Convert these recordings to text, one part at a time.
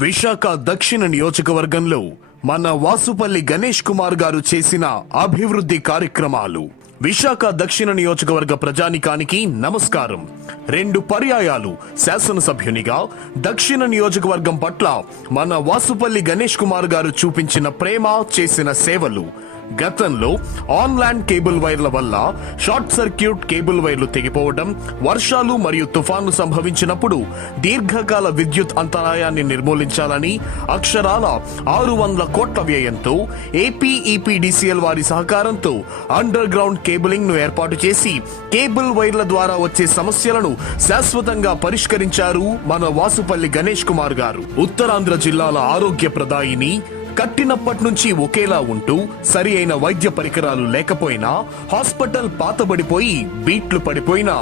విశాఖ దక్షిణ నియోజకవర్గంలో మన వాసుపల్లి గణేష్ కుమార్ గారు చేసిన అభివృద్ధి కార్యక్రమాలు. విశాఖ దక్షిణ నియోజకవర్గ ప్రజానికానికి నమస్కారం. 2 పర్యాయాలు శాసనసభ్యునిగా దక్షిణ నియోజకవర్గం పట్ల మన వాసుపల్లి గణేష్ కుమార్ గారు చూపించిన ప్రేమ, చేసిన సేవలు. గతంలో ఆన్లైన్ కేబుల్ వైర్ల వల్ల షార్ట్ సర్క్యూట్ కేబుల్ వైర్లు తెగిపోవడం, వర్షాలు మరియు తుఫాన్లు సంభవించినప్పుడు దీర్ఘకాల విద్యుత్ అంతరాయాన్ని నిర్మూలించాలని అక్షరాల 600 కోట్ల వ్యయంతో ఏపీఈపీడీసీఎల్ వారి సహకారంతో అండర్ గ్రౌండ్ కేబులింగ్ ను ఏర్పాటు చేసి కేబుల్ వైర్ల ద్వారా వచ్చే సమస్యలను శాశ్వతంగా పరిష్కరించారు మన వాసుపల్లి గణేష్ కుమార్ గారు. ఉత్తరాంధ్ర జిల్లాల ఆరోగ్య ప్రదాయిని, కట్టినప్పటి నుంచి ఒకేలా ఉంటూ సరి అయిన వైద్య పరికరాలు లేకపోయినా, హాస్పిటల్ పాతబడిపోయి బీట్లు పడిపోయినా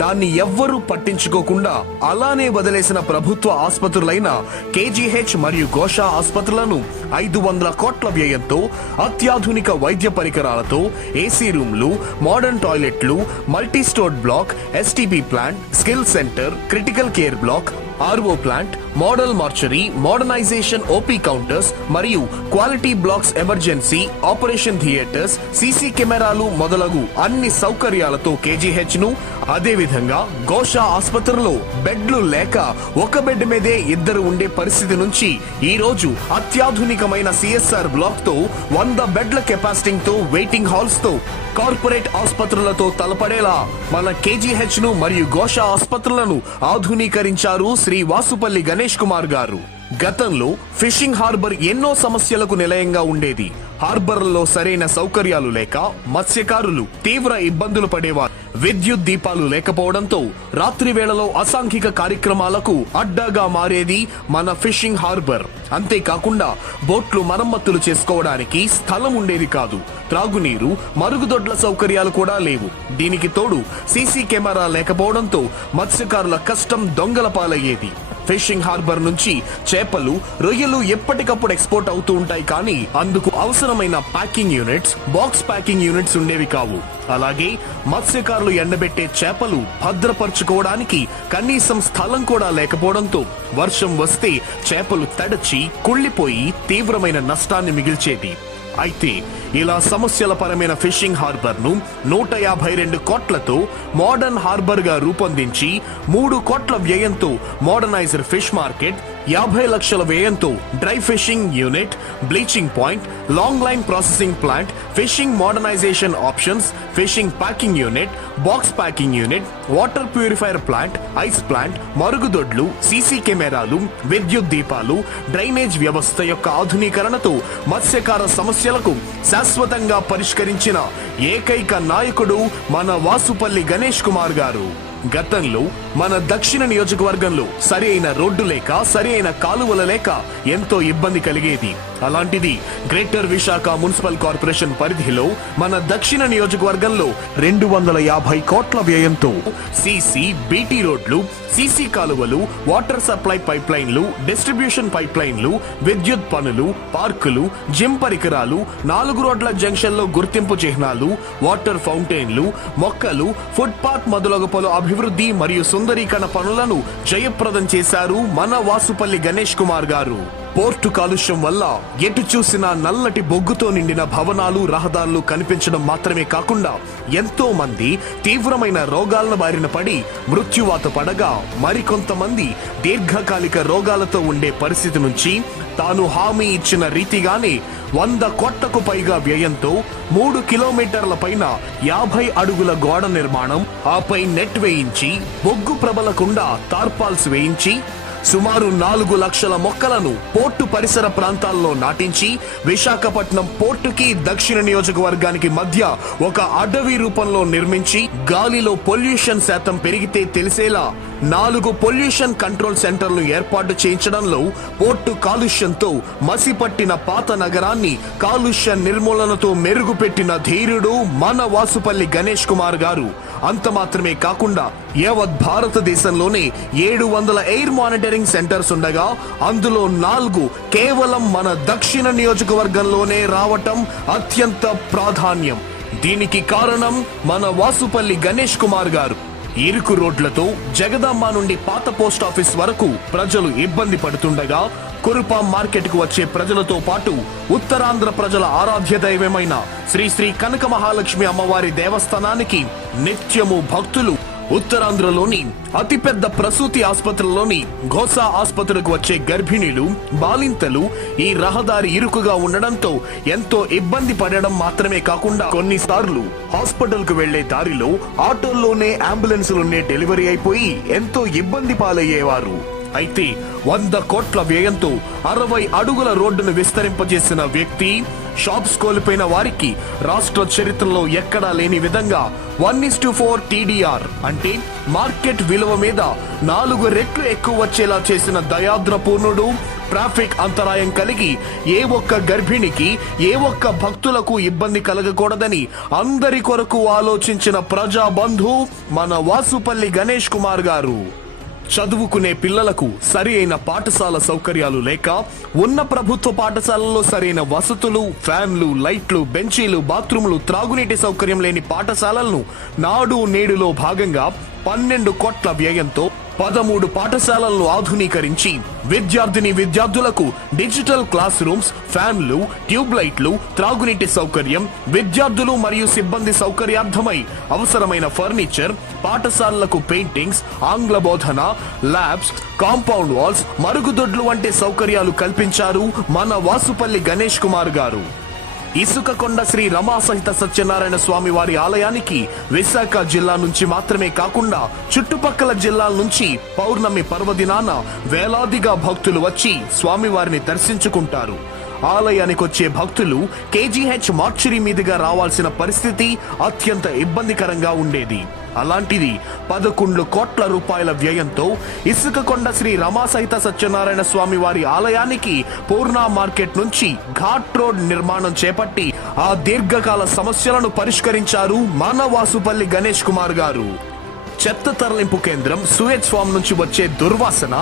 దాన్ని ఎవ్వరూ పట్టించుకోకుండా అలానే వదిలేసిన ప్రభుత్వ ఆసుపత్రులైన కేజీహెచ్ మరియు గోషా ఆసుపత్రులను 500 కోట్ల వ్యయంతో అత్యాధునిక వైద్య పరికరాలతో ఏసీ రూమ్లు, మోడర్న్ టాయిలెట్లు, multi store block, STP plant, skill centre, critical care block, RO plant, model mortuary, modernization OP counters మరియు quality blocks, emergency operation theatres, CC కెమెరాలు మొదలగు అన్ని సౌకర్యాలతో కేజీహెచ్ ను, అదేవిధంగా గోషా ఆసుపత్రిలో బెడ్లు లేక ఒక బెడ్ మీదే 2 ఉండే పరిస్థితి నుంచి ఈ రోజు అత్యాధునికమైన సిఎస్ఆర్ బ్లాక్ తో 100 బెడ్ల కెపాసిటీతో, వెయిటింగ్ హాల్స్ తో, కార్పొరేట్ ఆసుపత్రులతో తలపడేలా మన కేజీహెచ్ ను మరియు గోషా ఆసుపత్రులను ఆధునీకరించారు శ్రీ వాసుపల్లి గణేష్ కుమార్ గారు. గతంలో ఫిషింగ్ హార్బర్ ఎన్నో సమస్యలకు నిలయంగా ఉండేది. హార్బర్లలో సరైన సౌకర్యాలు లేక మత్స్యకారులు తీవ్ర ఇబ్బందులు పడేవారు. విద్యుత్ దీపాలు లేకపోవడంతో రాత్రి వేళలో అసాంఘిక కార్యక్రమాలకు అడ్డాగా మారేది మన ఫిషింగ్ హార్బర్. అంతేకాకుండా బోట్లు మరమ్మతులు చేసుకోవడానికి స్థలం ఉండేది కాదు. త్రాగునీరు, మరుగుదొడ్ల సౌకర్యాలు కూడా లేవు. దీనికి తోడు సీసీ కెమెరా లేకపోవడంతో మత్స్యకారుల కష్టం దొంగల పాలయ్యేది. ఫిషింగ్ హార్బర్ నుంచి చేపలు, రొయ్యలు ఎప్పటికప్పుడు ఎక్స్పోర్ట్ అవుతూ ఉంటాయి, కానీ అందుకు అవసరమైన packing units, box packing units ఉండేవి కావు. అలాగే మత్స్యకారులు ఎండబెట్టే చేపలు భద్రపరచుకోవడానికి కనీసం స్థలం కూడా లేకపోవడంతో వర్షం వస్తే చేపలు తడచి కుళ్ళిపోయి తీవ్రమైన నష్టాన్ని మిగిల్చేది. అయితే ఇలా సమస్యల పరమైన ఫిషింగ్ హార్బర్ ను 152 కోట్లతో మోడర్న్ హార్బర్ గా రూపొందించి 3 కోట్ల వ్యయంతో మోడర్నైజర్ ఫిష్ మార్కెట్, 50 లక్షల వ్యయంతో dry fishing unit, bleaching point, long line processing plant, fishing modernisation options, fishing packing unit, box packing unit, water purifier plant, ice plant, మరుగుదొడ్లు, సీసీ కెమెరాలు, విద్యుత్ దీపాలు, డ్రైనేజ్ వ్యవస్థ యొక్క ఆధునీకరణతో మత్స్యకార సమస్యలకు శాశ్వతంగా పరిష్కరించిన ఏకైక నాయకుడు మన వాసుపల్లి గణేష్ కుమార్ గారు. గతంలో మన దక్షిణ నియోజకవర్గంలో సరి అయిన రోడ్డు లేక, సరి అయిన కాలువల లేక ఎంతో ఇబ్బంది కలిగేది. అలాంటిది గ్రేటర్ విశాఖ మున్సిపల్ కార్పొరేషన్ పరిధిలో మన దక్షిణ నియోజకవర్గంలో 250 కోట్ల వ్యయంతో సీసీ, బీటీ రోడ్లు, సీసీ కాలువలు, వాటర్ సప్లై పైప్ లైన్లు, డిస్ట్రిబ్యూషన్ పైప్ లైన్లు, విద్యుత్ పనులు, పార్కులు, జిమ్ పరికరాలు, 4 రోడ్ల జంక్షన్ లో గుర్తింపు చిహ్నాలు, వాటర్ ఫౌంటైన్లు, మొక్కలు, ఫుట్పాత్ మొదలగు పలు అభివృద్ధి మరియు సుందరీకరణ పనులను జయప్రదం చేశారు మన వాసుపల్లి గణేష్ కుమార్ గారు. పోర్టు కాలుష్యం వల్ల ఎటు చూసినా నల్లటి బొగ్గుతో నిండిన భవనాలు, రహదారులు కనిపించడం మాత్రమే కాకుండా ఎంతో మంది తీవ్రమైన రోగాలను బారిన పడి మృత్యువాత పడగా, మరికొంతమంది దీర్ఘకాలిక రోగాలతో ఉండే పరిస్థితి నుంచి తాను హామీ ఇచ్చిన రీతిగానే 100 కోట్లకు పైగా వ్యయంతో 3 కిలోమీటర్ల పైన 50 అడుగుల గోడ నిర్మాణం, ఆపై నెట్ వేయించి, బొగ్గు ప్రబలకుండా టార్పాల్స్ వేయించి, సుమారు 4 లక్షల మొక్కలను పోర్టు పరిసర ప్రాంతాల్లో నాటించి విశాఖపట్నం పోర్టుకి దక్షిణ నియోజకవర్గానికి మధ్య ఒక అడవి రూపంలో నిర్మించి గాలిలో పొల్యూషన్ శాతం పెరిగితే తెలిసేలా 4 పొల్యూషన్ కంట్రోల్ సెంటర్లు ఏర్పాటు చేయించడంలో పోర్టు కాలుష్యంతో మసిపట్టిన పాత నగరాన్ని కాలుష్య నిర్మూలనతో మెరుగుపెట్టిన ధీరుడు మన వాసుపల్లి గణేష్ కుమార్ గారు. అంత మాత్రమే కాకుండా యావత్ భారతదేశంలోనే 700 ఎయిర్ మానిటరింగ్ సెంటర్స్ ఉండగా అందులో 4 కేవలం మన దక్షిణ నియోజకవర్గంలోనే రావటం అత్యంత ప్రాధాన్యం. దీనికి కారణం మన వాసుపల్లి గణేష్ కుమార్ గారు. ఇరుకు రోడ్లతో జగదాంబ నుండి పాత పోస్టాఫీస్ వరకు ప్రజలు ఇబ్బంది పడుతుండగా కురుపాం మార్కెట్ కు వచ్చే ప్రజలతో పాటు ఉత్తరాంధ్ర ప్రజల ఆరాధ్య దైవమైన శ్రీ శ్రీ కనక మహాలక్ష్మి అమ్మవారి దేవస్థానానికి నిత్యము భక్తులు ఉత్తరాంధ్రలోని అతిపెద్ద ప్రసూతి ఆసుపత్రిలోని ఘోసా ఆసుపత్రికి వచ్చే గర్భిణీలు బాలింతలు ఈ రహదారి ఇరుకుగా ఉండడంతో ఎంతో ఇబ్బంది పడడం మాత్రమే కాకుండా కొన్నిసార్లు హాస్పిటల్ కు వెళ్లే దారిలో ఆటోల్లోనే అంబులెన్సులున్నే డెలివరీ అయిపోయి ఎంతో ఇబ్బంది పాలయ్యేవారు. అయితే 100 కోట్ల వ్యయంతో 60 అడుగుల రోడ్డును విస్తరింపజేసిన వ్యక్తి, షాప్స్ కోల్పోయిన వారికి రాష్ట్ర చరిత్రలో ఎక్కడా లేని విధంగా 1:4 TDR అంటే మార్కెట్ విలువ మీద 4 రెట్లు ఎక్కువ వచ్చేలా చేసిన దయాద్రపూర్ణుడు, ట్రాఫిక్ అంతరాయం కలిగి ఏ ఒక్క గర్భిణికి ఏ ఒక్క భక్తులకు ఇబ్బంది కలగకూడదని అందరి కొరకు ఆలోచించిన ప్రజాబంధు మన వాసుపల్లి గణేష్ కుమార్ గారు. చదువుకునే పిల్లలకు సరి అయిన పాఠశాల సౌకర్యాలు లేక ఉన్న ప్రభుత్వ పాఠశాలల్లో సరైన వసతులు, ఫ్యాన్లు, లైట్లు, బెంచీలు, బాత్రూములు, త్రాగునీటి సౌకర్యం లేని పాఠశాలలను నాడు నేడులో భాగంగా 12 కోట్ల వ్యయంతో 13 పాఠశాలలను ఆధునీకరించి విద్యార్థులకు డిజిటల్ క్లాస్ రూమ్స్, ఫ్యాన్లు, ట్యూబ్ లైట్లు, త్రాగునీటి సౌకర్యం, విద్యార్థులు మరియు సిబ్బంది సౌకర్యార్థమై అవసరమైన ఫర్నిచర్, పాఠశాలలకు పెయింటింగ్స్, ఆంగ్ల బోధన, ల్యాబ్స్, కాంపౌండ్ వాల్స్, మరుగుదొడ్లు వంటి సౌకర్యాలు కల్పించారు మన వాసుపల్లి గణేష్ కుమార్ గారు. ఇసుకకొండ శ్రీ రమా సహిత సత్యనారాయణ స్వామి వారి ఆలయానికి విశాఖ జిల్లా నుంచి మాత్రమే కాకుండా చుట్టుపక్కల జిల్లాల నుంచి పౌర్ణమి పర్వదినాన వేలాదిగా భక్తులు వచ్చి స్వామివారిని దర్శించుకుంటారు. ఆలయానికి వచ్చే భక్తులు KGH మార్చురీ మీదుగా రావాల్సిన పరిస్థితి అత్యంత ఇబ్బందికరంగా ఉండేది. అలాంటిది 11 కోట్ల రూపాయల వ్యయంతో ఇసుకకొండ శ్రీ రమా సహిత సత్యనారాయణ స్వామి వారి ఆలయానికి పూర్ణ మార్కెట్ నుంచి ఘాట్ రోడ్ నిర్మాణం చేపట్టి ఆ దీర్ఘకాల సమస్యలను పరిష్కరించారు మన వాసుపల్లి గణేష్ కుమార్ గారు. చెత్త తరలింపు కేంద్రం సూయజ్ ఫామ్ నుంచి వచ్చే దుర్వాసన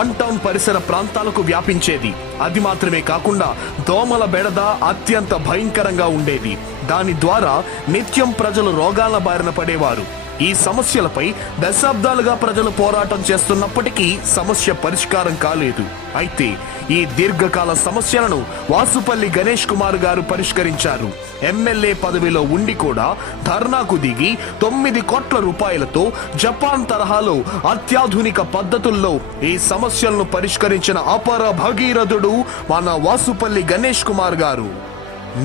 1 టౌన్ పరిసర ప్రాంతాలకు వ్యాపించేది. అది మాత్రమే కాకుండా దోమల బెడద అత్యంత భయంకరంగా ఉండేది. దాని ద్వారా నిత్యం ప్రజలు రోగాల బారిన పడేవారు. ఈ సమస్యలపై దశాబ్దాలుగా ప్రజలు పోరాటం చేస్తున్నప్పటికీ సమస్య పరిష్కారం కాలేదు. అయితే ఈ దీర్ఘకాల సమస్యలను వాసుపల్లి గణేష్ కుమార్ గారు పరిష్కరించారు. ఎమ్మెల్యే పదవిలో ఉండి కూడా ధర్నాకు దిగి 9 కోట్ల రూపాయలతో జపాన్ తరహాలో అత్యాధునిక పద్ధతుల్లో ఈ సమస్యలను పరిష్కరించిన అపర భగీరథుడు మన వాసుపల్లి గణేష్ కుమార్ గారు.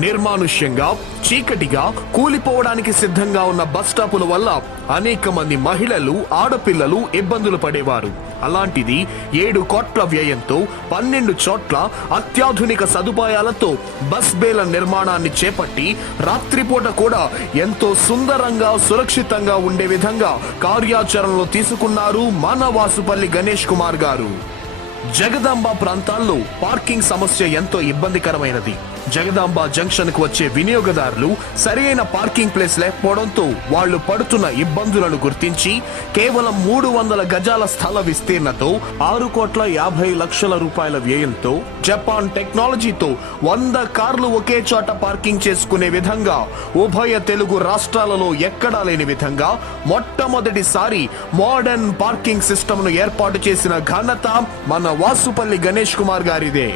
నిర్మానుష్యంగా చీకటిగా కూలిపోవడానికి సిద్ధంగా ఉన్న బస్ స్టాపుల వల్ల అనేక మంది మహిళలు, ఆడపిల్లలు ఇబ్బందులు పడేవారు. అలాంటిది 7 కోట్ల వ్యయంతో 12 చోట్ల అత్యాధునిక సదుపాయాలతో బస్ బేల నిర్మాణాన్ని చేపట్టి రాత్రిపూట కూడా ఎంతో సుందరంగా, సురక్షితంగా ఉండే విధంగా కార్యాచరణలో తీసుకున్నారు మన వాసుపల్లి గణేష్ కుమార్ గారు. జగదాంబ ప్రాంతాల్లో పార్కింగ్ సమస్య ఎంతో ఇబ్బందికరమైనది. జగదాంబ జంక్షన్ కు వచ్చే వినియోగదారులు సరైన పార్కింగ్ ప్లేస్ లేకపోవడంతో వాళ్లు పడుతున్న ఇబ్బందులను గుర్తించి కేవలం 300 గజాల స్థల విస్తీర్ణతో 6 కోట్ల 50 లక్షల రూపాయల వ్యయంతో జపాన్ టెక్నాలజీతో 100 కార్లు ఒకే చోట పార్కింగ్ చేసుకునే విధంగా ఉభయ తెలుగు రాష్ట్రాలలో ఎక్కడా లేని విధంగా మొట్టమొదటిసారి మోడర్న్ పార్కింగ్ సిస్టమ్ ను ఏర్పాటు చేసిన ఘనత మన వాసుపల్లి గణేష్ కుమార్ గారిదే.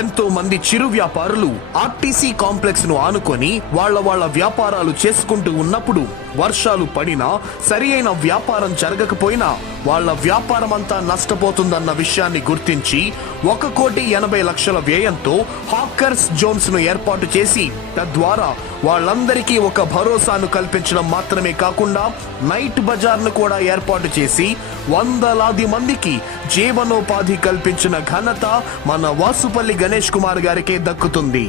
ఎంతో మంది చిరు వ్యాపారులు ఆర్టీసీ కాంప్లెక్స్ ను ఆనుకొని వాళ్ళ వ్యాపారాలు చేసుకుంటూ ఉన్నప్పుడు వర్షాలు పడినా సరి అయిన వ్యాపారం జరగకపోయినా వాళ్ళ వ్యాపారం అంతా నష్టపోతుందన్న విషయాన్ని గుర్తించి 1,80,00,000 వ్యయంతో హాకర్స్ జోన్స్ ను ఏర్పాటు చేసి తద్వారా వాళ్ళందరికీ ఒక భరోసాను కల్పించడం మాత్రమే కాకుండా నైట్ బజార్ ను కూడా ఏర్పాటు చేసి వందలాది మందికి జీవనోపాధి కల్పించిన ఘనత మన వాసుపల్లి గణేష్ కుమార్ గారికే దక్కుతుంది.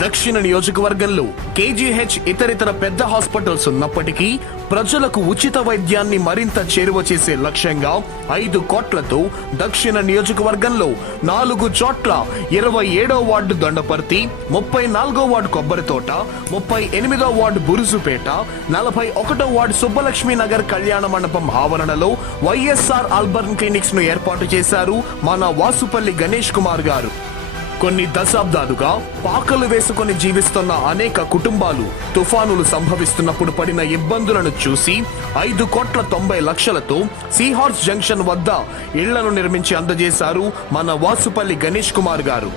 దక్షిణ నియోజకవర్గంలో KGH ఇతరితర పెద్ద హాస్పిటల్స్ ఉన్నప్పటికీ ప్రజలకు ఉచిత వైద్యాన్ని మరింత చేరువ చేసే లక్ష్యంగా 5 కోట్లతో దక్షిణ నియోజకవర్గంలో 4 చోట్ల 27వ వార్డు దొండపర్తి, 34వ వార్డు కొబ్బరితోట, 38వ వార్డు బురుజుపేట, 41వ వార్డు సుబ్బలక్ష్మి నగర్ కళ్యాణ మండపం ఆవరణలో వైఎస్ఆర్ అల్బర్న్ క్లినిక్స్ ను ఏర్పాటు చేశారు మన వాసుపల్లి గణేష్ కుమార్ గారు. కొన్ని దశాబ్దాలుగా పాకలు వేసుకొని జీవిస్తున్న అనేక కుటుంబాలు తుఫానులు సంభవిస్తున్నప్పుడు పడిన ఇబ్బందులను చూసి 5,90,00,000తో సీహార్స్ జంక్షన్ వద్ద ఇళ్లను నిర్మించి అందజేశారు మన వాసుపల్లి గణేష్ కుమార్ గారు.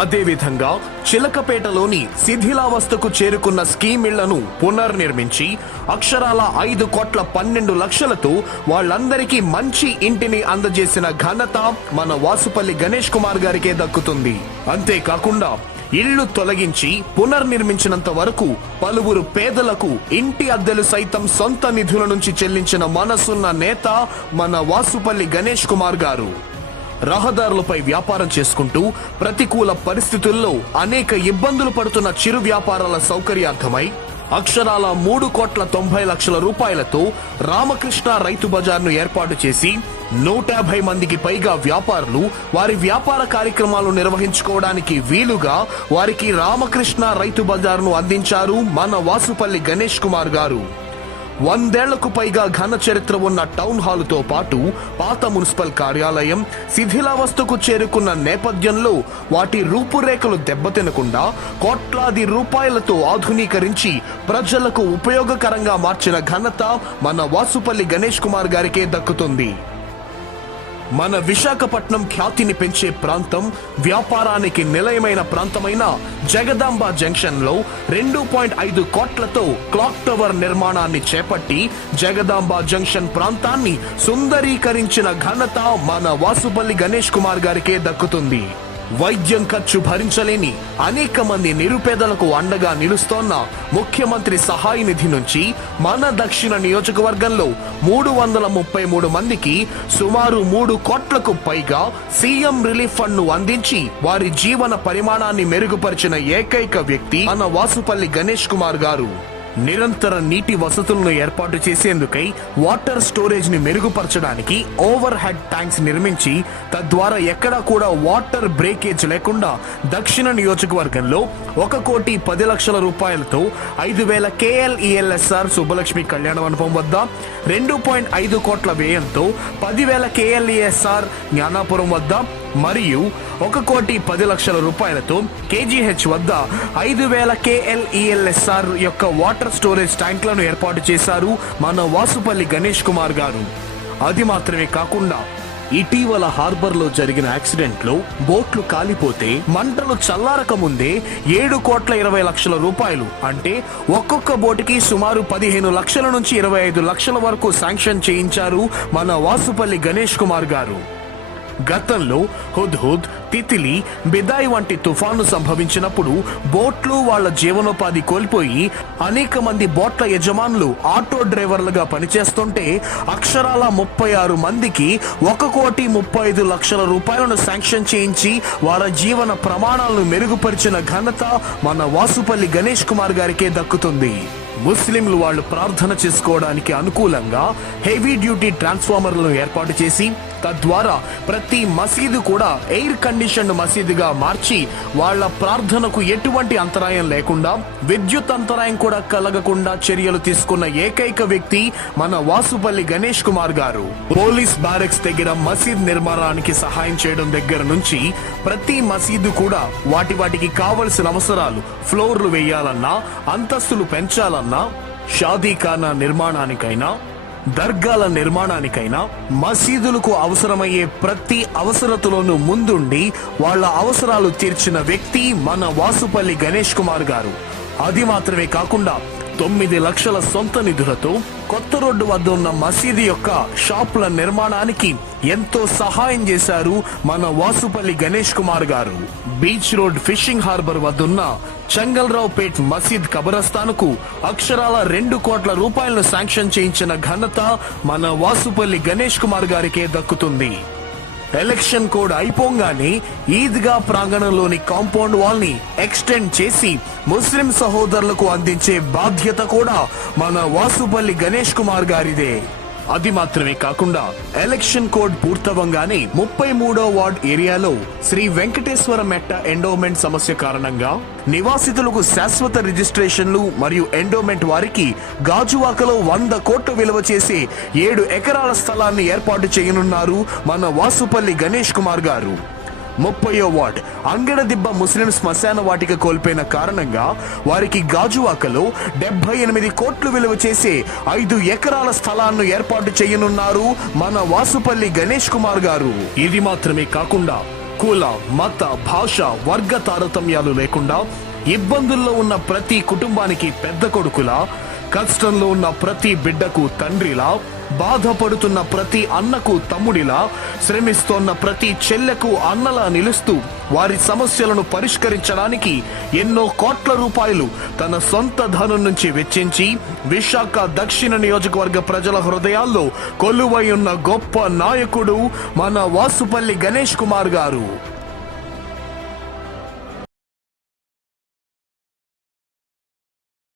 అదేవిధంగా చిలకపేటలోని శిథిలావస్థకు చేరుకున్న స్కీమ్ ఇళ్లను పునర్నిర్మించి అక్షరాల 5,12,00,000తో వాళ్ళందరికీ మంచి ఇంటిని అందజేసిన ఘనత మన వాసుపల్లి గణేష్ కుమార్ గారికే దక్కుతుంది. అంతేకాకుండా ఇళ్లు తొలగించి పునర్నిర్మించినంత వరకు పలువురు పేదలకు ఇంటి అద్దెలు సైతం సొంత నిధుల నుంచి చెల్లించిన మనసున్న నేత మన వాసుపల్లి గణేష్ కుమార్ గారు. రహదారులపై వ్యాపారం చేసుకుంటూ ప్రతికూల పరిస్థితుల్లో అనేక ఇబ్బందులు పడుతున్న చిరు వ్యాపారాల సౌకర్యార్థమై అక్షరాల 3,90,00,000 రూపాయలతో రామకృష్ణ రైతు బజార్ను ఏర్పాటు చేసి 150 మందికి పైగా వ్యాపారులు వారి వ్యాపార కార్యక్రమాలు నిర్వహించుకోవడానికి వీలుగా వారికి రామకృష్ణ రైతు బజార్ను అందించారు మన వాసుపల్లి గణేష్ కుమార్ గారు. 100 ఏళ్లకు పైగా ఘన చరిత్ర ఉన్న టౌన్ హాలుతో పాటు పాత మున్సిపల్ కార్యాలయం శిథిలావస్థకు చేరుకున్న నేపథ్యంలో వాటి రూపురేఖలు దెబ్బతినకుండా కోట్లాది రూపాయలతో ఆధునీకరించి ప్రజలకు ఉపయోగకరంగా మార్చిన ఘనత మన వాసుపల్లి గణేష్ కుమార్ గారికే దక్కుతుంది. మన విశాఖపట్నం ఖ్యాతిని పెంచే ప్రాంతం, వ్యాపారానికి నిలయమైన ప్రాంతమైన జగదాంబ జంక్షన్ లో 2.5 కోట్లతో క్లాక్ టవర్ నిర్మాణాన్ని చేపట్టి జగదాంబ జంక్షన్ ప్రాంతాన్ని సుందరీకరించిన ఘనత మన వాసుపల్లి గణేష్ కుమార్ గారికే దక్కుతుంది. వైద్యం ఖర్చు భరించలేని అనేక మంది నిరుపేదలకు అండగా నిలుస్తోన్న ముఖ్యమంత్రి సహాయ నిధి నుంచి మన దక్షిణ నియోజకవర్గంలో 333 మందికి సుమారు 3 కోట్లకు పైగా సీఎం రిలీఫ్ ఫండ్ ను అందించి వారి జీవన పరిమాణాన్ని మెరుగుపరిచిన ఏకైక వ్యక్తి మన వాసుపల్లి గణేష్ కుమార్ గారు. నిరంతర నీటి వసతులను ఏర్పాటు చేసేందుకై వాటర్ స్టోరేజ్ ని మెరుగుపరచడానికి ఓవర్ హెడ్ ట్యాంక్స్ నిర్మించి తద్వారా ఎక్కడా కూడా వాటర్ బ్రేకేజ్ లేకుండా దక్షిణ నియోజకవర్గంలో 1,10,00,000 రూపాయలతో 5,000 KLELSR సుబ్బలక్ష్మి కళ్యాణ మండపం వద్ద 2.5 కోట్ల వ్యయంతో 10,000 KLESR జ్ఞానాపురం వద్ద మరియు 1,10,00,000 రూపాయలతో KGH వద్ద 5,000 KLELSR యొక్క వాటర్ స్టోరేజ్ ట్యాంక్లను ఏర్పాటు చేశారు మన వాసుపల్లి గణేష్ కుమార్ గారు. అది మాత్రమే కాకుండా ఇటీవల హార్బర్ లో జరిగిన యాక్సిడెంట్ లో బోట్లు కాలిపోతే మంటలు చల్లారక ముందే 7,20,00,000 రూపాయలు అంటే ఒక్కొక్క బోటుకి సుమారు 15 లక్షల నుంచి 25 లక్షల వరకు శాంక్షన్ చేయించారు మన వాసుపల్లి గణేష్ కుమార్ గారు. గతంలో హుద్హుద్, తితిలి, బిదాయి వంటి తుఫాను సంభవించినప్పుడు బోట్లు వాళ్ల జీవనోపాధి కోల్పోయి అనేక మంది బోట్ల యజమానులు ఆటో డ్రైవర్లుగా పనిచేస్తుంటే అక్షరాల 36 మందికి 1,35,00,000 రూపాయలను శాంక్షన్ చేయించి వారి జీవన ప్రమాణాలను మెరుగుపరిచిన ఘనత మన వాసుపల్లి గణేష్ కుమార్ గారికే దక్కుతుంది. ముస్లింలు వాళ్ళు ప్రార్థన చేసుకోవడానికి అనుకూలంగా హెవీ డ్యూటీ ట్రాన్స్ఫార్మర్లను ఏర్పాటు చేసి తద్వారా ప్రతి మసీదు కూడా ఎయిర్ కండిషన్ మసీదుగా మార్చి వాళ్ల ప్రార్థనకు ఎటువంటి అంతరాయం లేకుండా విద్యుత్ అంతరాయం కూడా కలగకుండా చర్యలు తీసుకున్న ఏకైక వ్యక్తి మన వాసుపల్లి గణేష్ కుమార్ గారు. పోలీస్ బ్యారెక్స్ దగ్గర మసీద్ నిర్మాణానికి సహాయం చేయడం దగ్గర నుంచి ప్రతి మసీదు కూడా వాటికి కావలసిన అవసరాలు, ఫ్లోర్లు వేయాలన్నా, అంతస్తులు పెంచాలన్నా, షాదీఖానా నిర్మాణానికైనా, దర్గాల నిర్మాణానికైనా, మసీదులకు అవసరమయ్యే ప్రతి అవసరతలోనూ ముందుండి వాళ్ల అవసరాలు తీర్చిన వ్యక్తి మన వాసుపల్లి గణేష్ కుమార్ గారు. అది మాత్రమే కాకుండా 9 లక్షల సొంత నిధులతో కొత్త రోడ్డు వద్ద ఉన్న మసీదు యొక్క షాపుల నిర్మాణానికి ఎంతో సహాయం చేశారు మన వాసుపల్లి గణేష్ కుమార్ గారు. బీచ్ రోడ్ ఫిషింగ్ హార్బర్ వద్ద ఉన్న చంగల్రావుపేట్ మసీద్ కబరస్థానుకు అక్షరాల 2 కోట్ల రూపాయలను శాంక్షన్ చేయించిన ఘనత మన వాసుపల్లి గణేష్ కుమార్ గారికే దక్కుతుంది. ఎలక్షన్ కోడ్ అయిపోగానే ఈద్గా ప్రాంగణంలోని కాంపౌండ్ వాల్ ని ఎక్స్టెండ్ చేసి ముస్లిం సహోదరులకు అందించే బాధ్యత కూడా మన వాసుపల్లి గణేష్ కుమార్ గారిదే. అది మాత్రమే కాకుండా ఎలక్షన్ కోడ్ పూర్తవంగానే 33వ వార్డ్ ఏరియాలో శ్రీ వెంకటేశ్వర మెట్ట ఎండోమెంట్ సమస్య కారణంగా నివాసితులకు శాశ్వత రిజిస్ట్రేషన్లు మరియు ఎండోమెంట్ వారికి గాజువాకలో 100 కోట్లు విలువ చేసే 7 ఎకరాల స్థలాన్ని ఏర్పాటు చేయనున్నారు మన వాసుపల్లి గణేష్ కుమార్ గారు. 30వ వార్డ్ అంగడదిబ్బ ముస్లిం శ్మశాన వాటిక కోల్పోయిన కారణంగా వారికి గాజువాకలో 78 కోట్లు విలువ చేసే 5 ఎకరాల స్థలాలను ఏర్పాటు చేయనున్నారు మన వాసుపల్లి గణేష్ కుమార్ గారు. ఇది మాత్రమే కాకుండా కుల, మత, భాష, వర్గ తారతమ్యాలు లేకుండా ఇబ్బందుల్లో ఉన్న ప్రతి కుటుంబానికి పెద్ద కొడుకులా, కష్టంలో ఉన్న ప్రతి బిడ్డకు తండ్రిలా, బాధపడుతున్న ప్రతి అన్నకు తమ్ముడిలా, శ్రమిస్తోన్న ప్రతి చెల్లెకు అన్నలా నిలుస్తూ వారి సమస్యలను పరిష్కరించడానికి ఎన్నో కోట్ల రూపాయలు తన సొంత ధనం నుంచి వెచ్చించి విశాఖ దక్షిణ నియోజకవర్గ ప్రజల హృదయాల్లో కొలువై ఉన్న గొప్ప నాయకుడు మన వాసుపల్లి గణేష్ కుమార్ గారు.